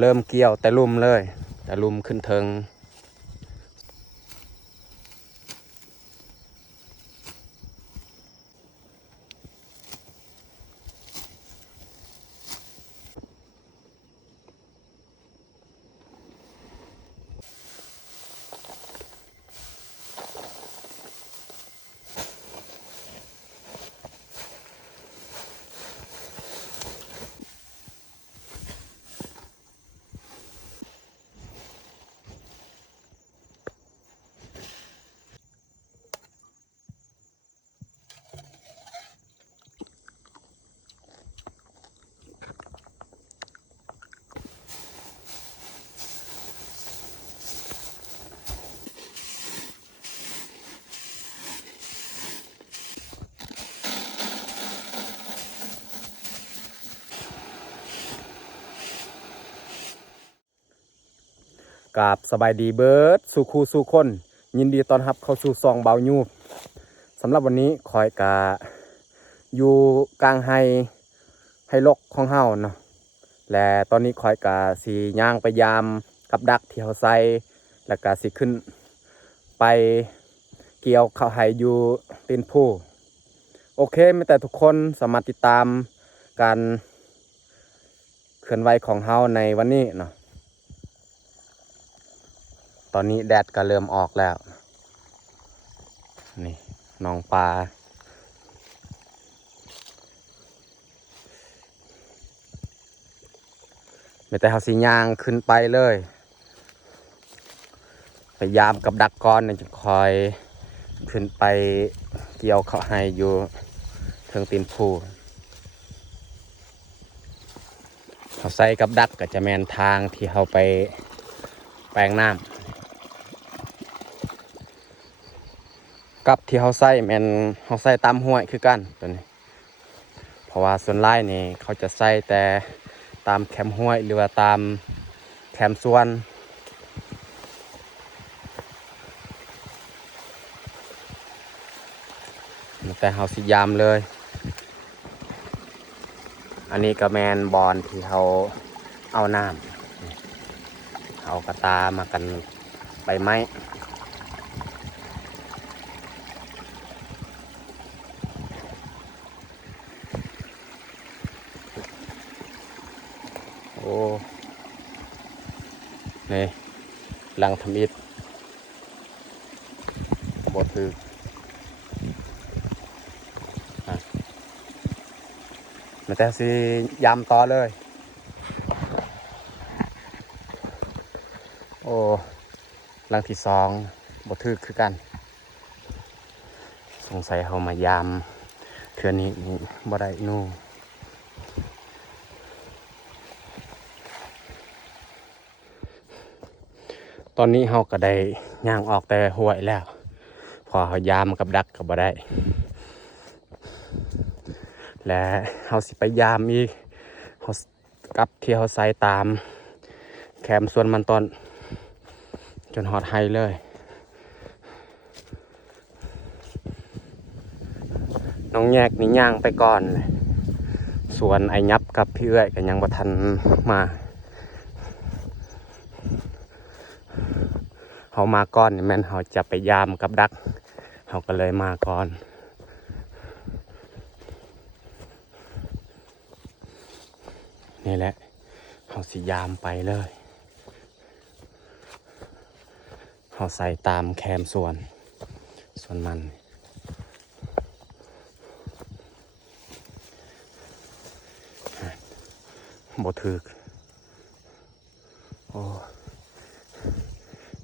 เริ่มเกี่ยวแต่ลุ่มเลยแต่ลุ่มขึ้นเทิงกับสบายดีเบิร์ดสู่คู่สู่คนยินดีต้อนรับเข้าสู่ซองเบายูสำหรับวันนี้คอยกะอยู่กลางไฮลกของเฮาเนาะและตอนนี้คอยกะสีย่างไปยามกับดักที่เฮาใส่แล้วก็สิขึ้นไปเกี่ยวข้าวไฮอยู่ตีนผู้โอเคไม่แต่ทุกคนสามารถติดตามการเคลื่อนไหวของเฮาในวันนี้เนาะตอนนี้แดดก็เริ่มออกแล้วนี่น้องปลาไม่แต่เฮาสิย่างขึ้นไปเลยพยายามกับดักก้อนเนี่ยจะคอยขึ้นไปเกี่ยวเขาให้อยู่เทิงตีนผู้เขาใส่กับดักก็จะแมนทางที่เขาไปแปลงน้ำกับที่เขาใส่แมนเขาใส่ตามห้วยคือกันตัวนี้เพราะว่าส่วนไร่นี่เขาจะใส่แต่ตามแคมห้วยหรือว่าตามแคมส่วนแต่เขาสิยามเลยอันนี้ก็แมนบอลที่เขาเอาน้ำเอากระตามากันใบไม้โอ้นี่ลังทำอิฐบดคือมันแต่สิยำต่อเลยโอ้ลังที่สองบดทึกคือกันสงสัยเขามายำเทือนี้บ่ได้นู่ตอนนี้เขาก็ได้ย่างออกแต่ห้วยแล้วพอเขายามกับดักก็บ่ได้และเขาสิไปยามอีกเขากับที่เขาใส่ตามแคมส่วนมันตอนจนหอดไฮเลยน้องแยกนี่ย่างไปก่อนเลยส่วนไอ้ยับกับพี่เอ้ยก็ยังบ่ทันมาเขามาก่อนนี่แม่นเขาจะไปยามกับดักเขาก็เลยมาก่อนนี่แหละเขาสิยามไปเลยเขาใส่ตามแคมส่วนมันบ่ถึกโอ้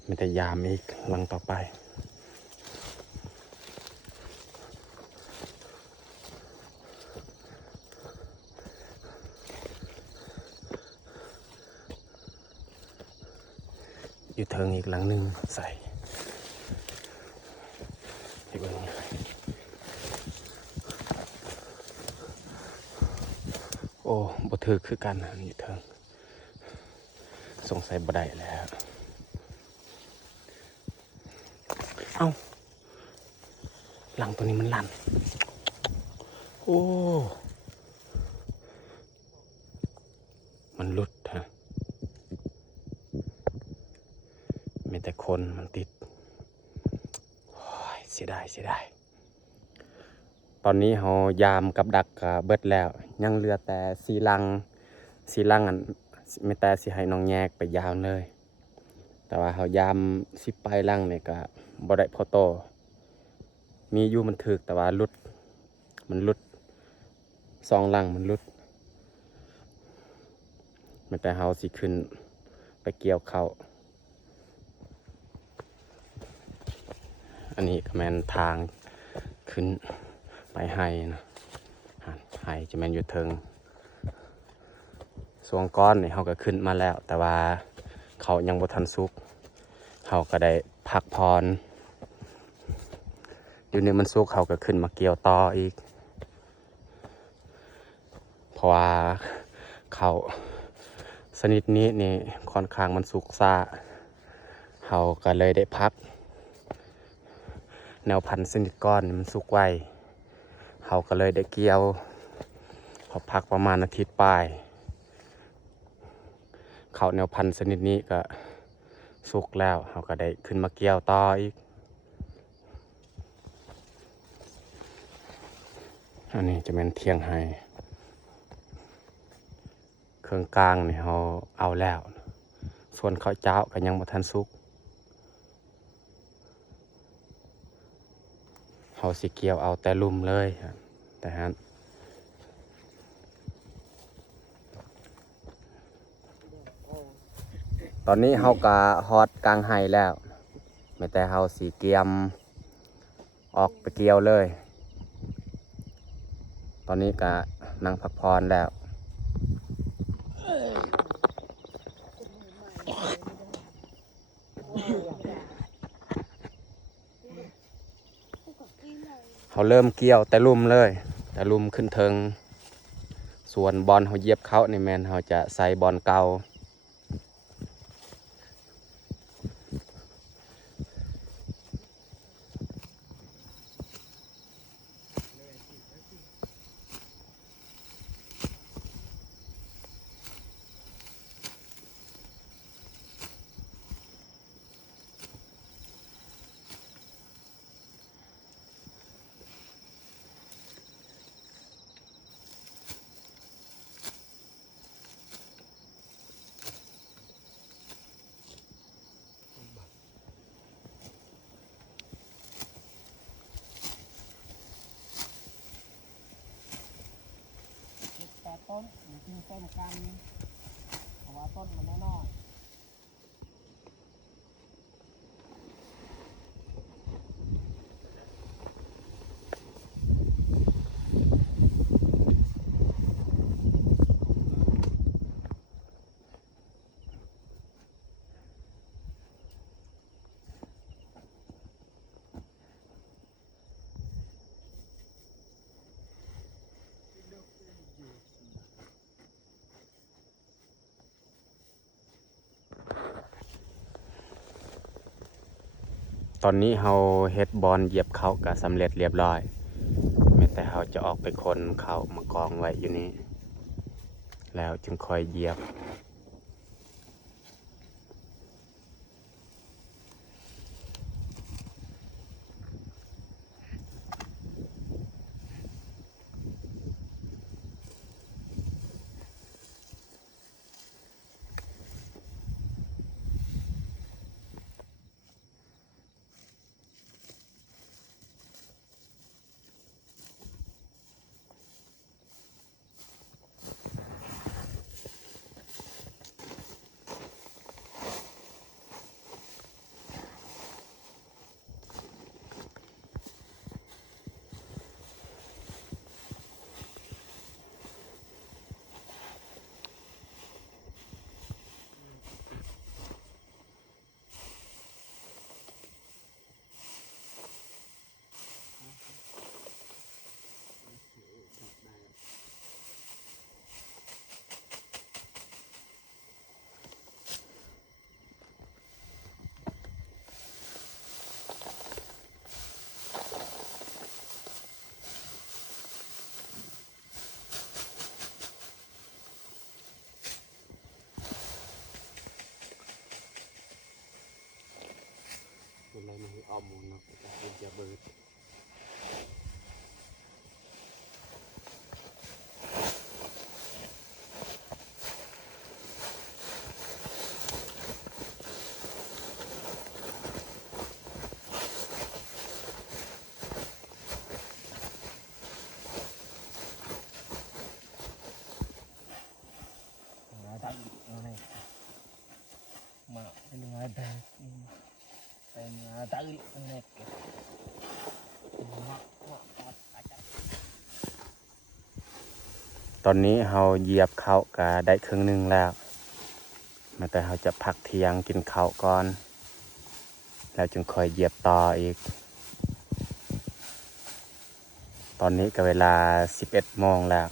ไม่แต่ยามอีกหลังต่อไปอยู่เทิงอีกหลังหนึ่งใส่ที่เบิ้งโอ้บ่ถือคือกันอยู่เทิงสงสัยบ่ได้แล้วเอ้าหลังตัวนี้มันลั่นโอ้มันหลุดฮะ แต่คนมันติดโอ้ยเสียดายเสียดายตอนนี้เรายามกับดักก็เบิดแล้วยังเหลือแต่สีลังอันไม่แต่สิให้น้องแยกไปยาวเลยแต่ว่าเรายาม10ปลายลังเนี่ยก็บ่ได้พอโตมีอยู่มันถึกแต่ว่าหลุด2ลังมันหลุดไม่แต่เราสิขึ้นไปเกี่ยวข้าวอันนี้ก็แม่นทางขึ้นไปไห้นะไห้จะแม่นอยู่เทิงส่วงก้อนนี่เขาก็ขึ้นมาแล้วแต่ว่าเขายังบ่ทันสุกเขาก็ได้พักพรอยู่นี่มันสุกเขาก็ขึ้นมาเกี่ยวต่ออีกเพราะว่าเขาชนิดนี้นี่ค่อนข้างมันสุกซ่าเขาก็เลยได้พักแนวพันธุ์ชนิดก้อนมันสุกไวเขาก็เลยได้เกี่ยวพอพักประมาณอาทิตย์ปลายเขาแนวพันธุ์ชนิดนี้ก็สุกแล้วเขาก็ได้ขึ้นมาเกี่ยวต่ออีกอันนี้จะเป็นเทียงไฮเครื่องกลางนี่เขาเอาแล้วส่วนข้าวเจ้าก็ยังบ่ทันสุกเขาสิเกี่ยวเอาแต่ลุ่มเลยแต่ฮะตอนนี้เฮากะฮอดกลางไห้แล้วไม่แต่เฮาสีเกียมออกไปเกี่ยวเลยตอนนี้กะนั่งพักผ่อนแล้วเขาเริ่มเกี่ยวแต่ลุ่มเลยแต่ลุ่มขึ้นเทิงส่วนบอลเขาเหยียบเขาในแมนเขาจะใส่บอลเก่าแต่ต้นจริงต้นกันเพราะว่าต้นมันน้อยตอนนี้เขาเฮ็ดบอลเหยียบเขาก็สำเร็จเรียบร้อยไม่แต่เขาจะออกไปคนเขามากองไว้อยู่นี้แล้วจึงค่อยเหยียบ อ้อมเนาะเป็นเจียเบิร์ดมาเป็นงานแต่เป็นงานตื่นเน็กมาปัดอาจารย์ตอนนี้เราเหยียบเขาก็ได้ครึ่งหนึงแล้วมาแต่เราจะพักเที่ยงกินข้าวก่อนแล้วจึงค่อยเหยียบต่ออีกตอนนี้ก็เวลา 11 โมงแล้ว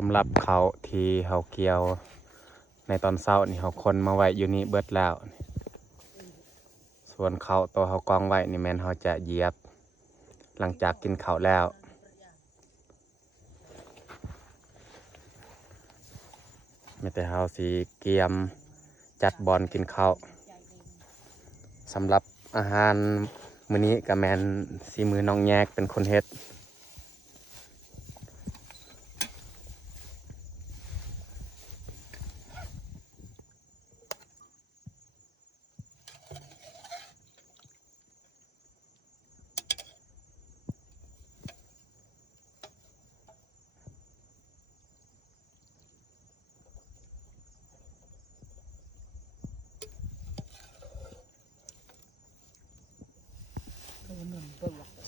สำหรับเขาที่เขาเกี่ยวในตอนเช้านี่เขาคนมาไว้อยู่นี่เบิดแล้วส่วนเขาตัวเขากองไว้นี่แม่นเขาจะเหยียบหลังจากกินข้าวแล้วไม่แต่เขาสีเกียมจัดบอลกินข้าวสำหรับอาหารมื้อนี้ก็แม่นสีมือน้องแยกเป็นคนเฮ็ด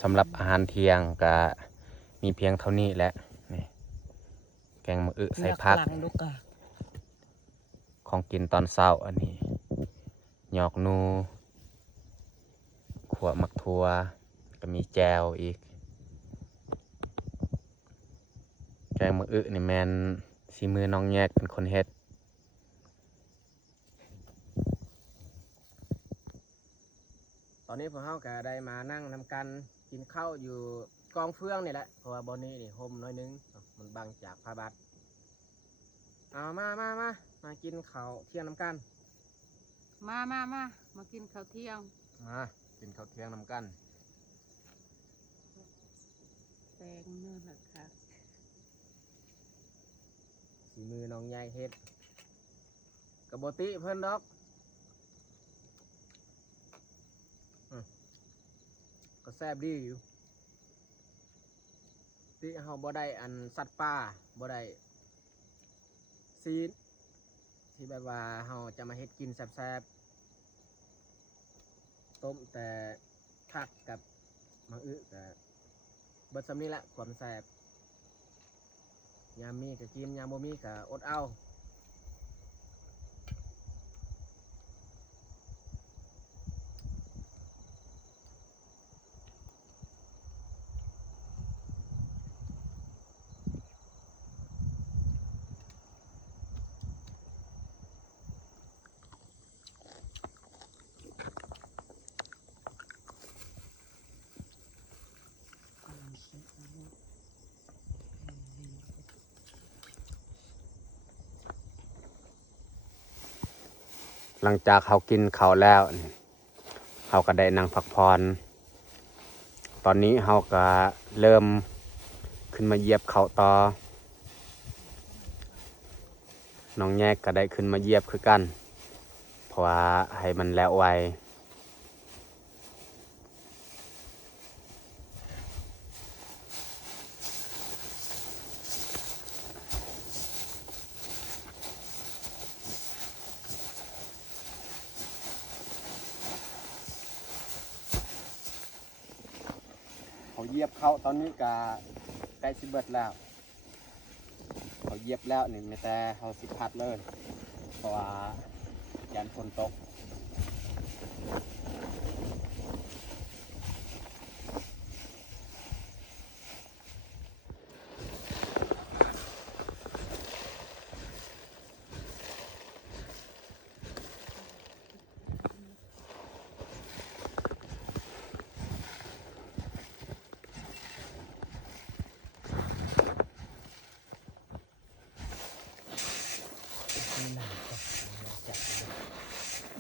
สำหรับอาหารเที่ยงก็มีเพียงเท่านี้แหละนี่แกงมะอึใส่ผักของกินตอนเช้าอันนี้หยอกนูขวมักทัวก็มีแจวอีกแกงมะอึนี่แมนสีมือน้องแยกเป็นคนเฮ็ดตอนนี้พวกเราก็ได้มานั่งทำกันกินข้าวอยู่กองเฟืองนี่แหละเพราะว่าบอนนี้นี่ห่มน้อยนึงมันบังจากผ้าบัดเอามากินข้าวเที่ยงน้ำกันมากินข้าวเที่ยงมากินข้าวเที่ยงน้ำกันแปลงเนื้อหลักค่ะสีมือน้องใหญ่เฮ็ดกับบติเพิ่นดอกก็แซ่บดีอยู่ที่เฮาบ่ได้อันสัตว์ป่าบ่ได้ซีนที่แบบว่าเฮาจะมาเฮ็ดกินแซ่บๆต้มแต่ผักกับมะอึก็เบิดซำนี้แหละความแซ่บยามมีก็กินยามบ่มีก็อดเอาหลังจากเขากินข้าวแล้วเขาก็ได้นั่งพักผ่อนตอนนี้เขาก็เริ่มขึ้นมาเหยียบเขาต่อน้องแยกก็ได้ขึ้นมาเหยียบคือกันเพราะว่าให้มันแล้วไว เหยียบเขาตอนนี้ก็ใกล้สิเบิดแล้วเขาเหยียบแล้วนี่ไม่แต่เขาสิพัดเลยเพราะว่ายันฝนตก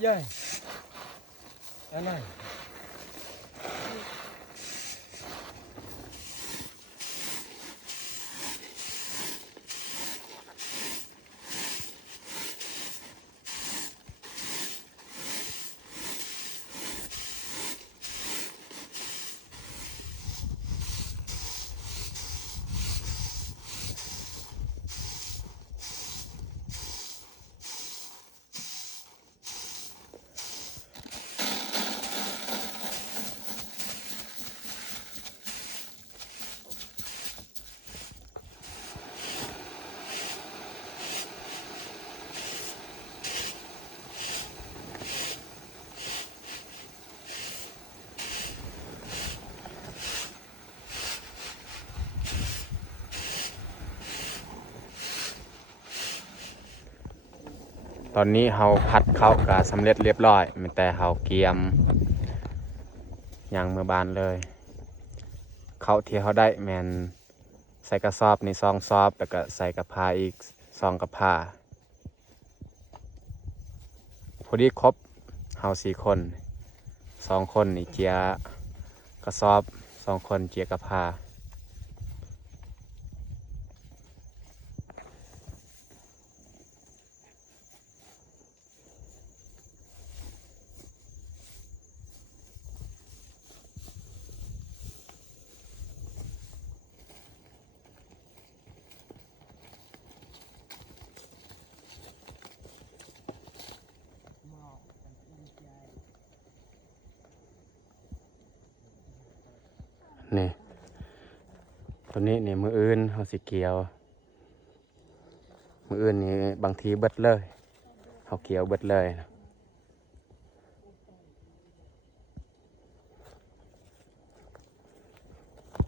เย้อะไรตอนนี้เราพัดเข้ากับสำเร็จเรียบร้อยมีแต่เราเกียมอย่างเมื่อบานเลยเขาที่เขาได้แมนใส่กระสอบนี่ซองซอบแล้วก็ใส่กระพาอีกซองกระพาพอดีครบเฮา4 คน2 คนนี่เจียกระสอบ2 คนเจียกระพานี่ตัวนี้นี่มืออื่นเฮาสิเกี่ยวมืออื่นนี่บางทีเบิดเลยเฮาเกี่ยวเบิดเลยนะ